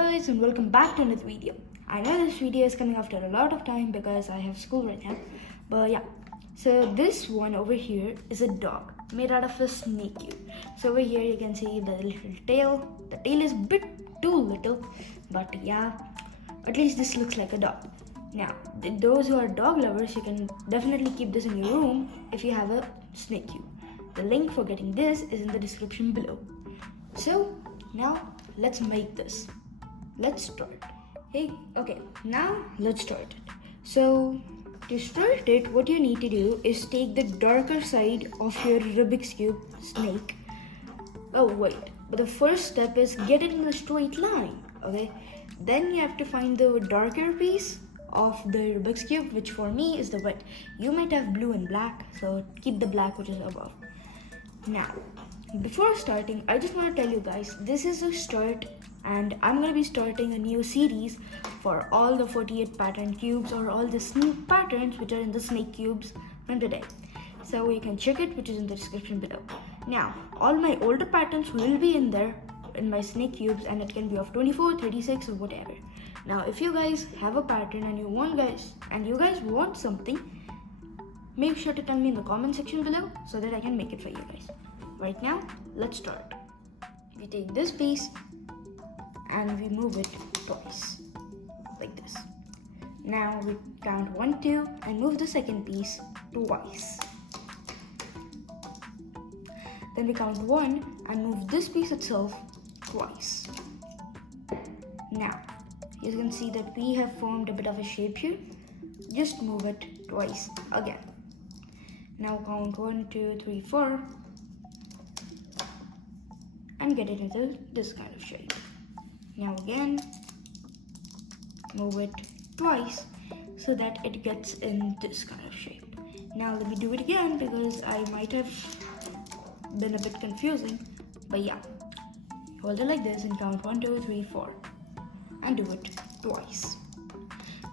guys, and welcome back to another video. I know this video is coming after a lot of time because I have school right now, but yeah. So this one over here is a dog made out of a snake cube. So over here you can see the little tail. The tail is a bit too little, but yeah, at least this looks like a dog. Now, those who are dog lovers, you can definitely keep this in your room if you have a snake cube. The link for getting this is in the description below. So now let's make this. Let's start. Okay, now let's start it. So to start it, what you need to do is take the darker side of your Rubik's Cube snake. Oh wait, but the first step is get it in a straight line, okay? Then you have to find the darker piece of the Rubik's Cube, which for me is the red. You might have blue and black, so keep the black which is above. Now, before starting, I just want to tell you guys, this is a start and I'm going to be starting a new series for all the 48 pattern cubes or all the snake patterns which are in the snake cubes from today. So you can check it, which is in the description below. Now, all my older patterns will be in there in my snake cubes, and it can be of 24, 36 or whatever. Now, if you guys have a pattern and you guys want something, make sure to tell me in the comment section below so that I can make it for you guys. Right now, let's start. We take this piece and we move it twice, like this. Now we count 1, 2 and move the second piece twice. Then we count 1 and move this piece itself twice. Now, you can see that we have formed a bit of a shape here. Just move it twice again. Now count 1, 2, 3, 4 and get it into this kind of shape. Now again, move it twice so that it gets in this kind of shape. Now let me do it again because I might have been a bit confusing, but yeah. Hold it like this and count 1, 2, 3, 4 and do it twice.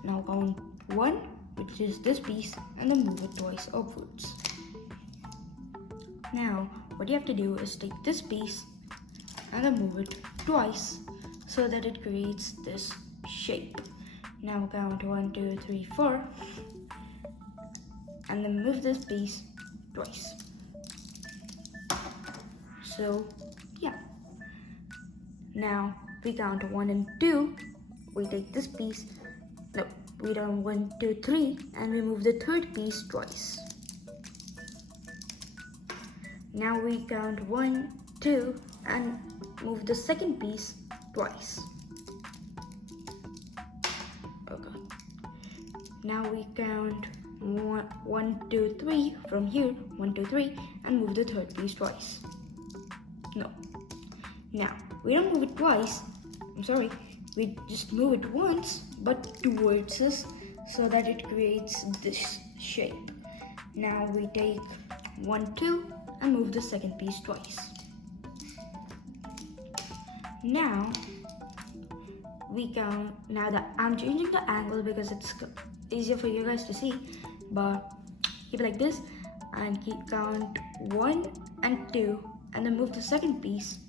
Now count 1, which is this piece, and then move it twice upwards. Now what you have to do is take this piece and then move it twice so that it creates this shape. Now count 1, 2, 3, 4 and then move this piece twice. So yeah. Now we count 1 and 2. We take this piece. No, we do 1, 2, 3 and we move the third piece twice. Now we count 1, 2 and move the second piece twice. Okay. Now we count 1, 2, 3 from here. 1, 2, 3 and move the third piece twice. No. Now we don't move it twice. We just move it once, but towards us so that it creates this shape. Now we take 1, 2 and move the second piece twice. Now we count. Now that I'm changing the angle because it's easier for you guys to see, but keep it like this and count 1 and 2 and then move the second piece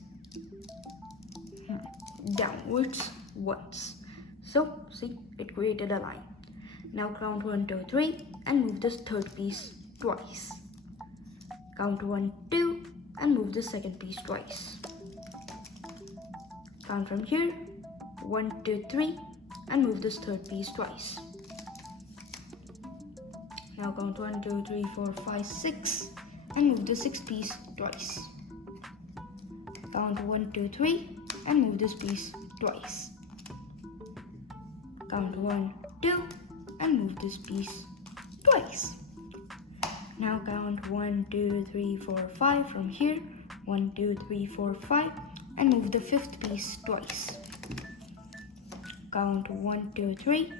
downwards once. So see, it created a line. Now count 1, 2, 3 and move this third piece twice. Count 1, 2 and move the second piece twice. Count from here 1, 2, 3 and move this third piece twice. Now count 1, 2, 3, 4, 5, 6 and move the sixth piece twice. Count 1, 2, 3 and move this piece twice. Count 1, 2 and move this piece twice. Now count 1, 2, 3, 4, 5 from here. 1, 2, 3, 4, 5 and move the fifth piece twice. Count 1, 2, 3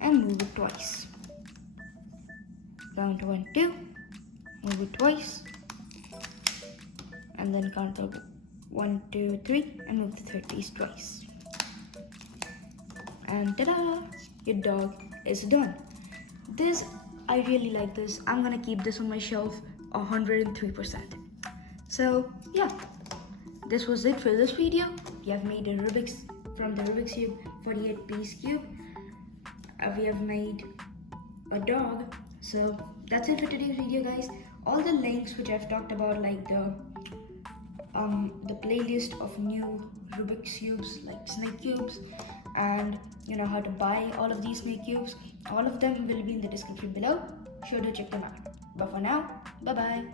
and move it twice. Count 1, 2, move it twice, and then count 1, 2, 3 and move the third piece twice. And ta-da! Your dog is done. This, I really like this. I'm gonna keep this on my shelf 103%. So yeah, this was it for this video. We have made a Rubik's from the Rubik's Cube 48 piece cube, we have made a dog. So that's it for today's video, guys. All the links which I've talked about, like the playlist of new Rubik's cubes, like snake cubes, and how to buy all of these snake cubes, all of them will be in the description below. Sure to check them out. But for now, bye bye.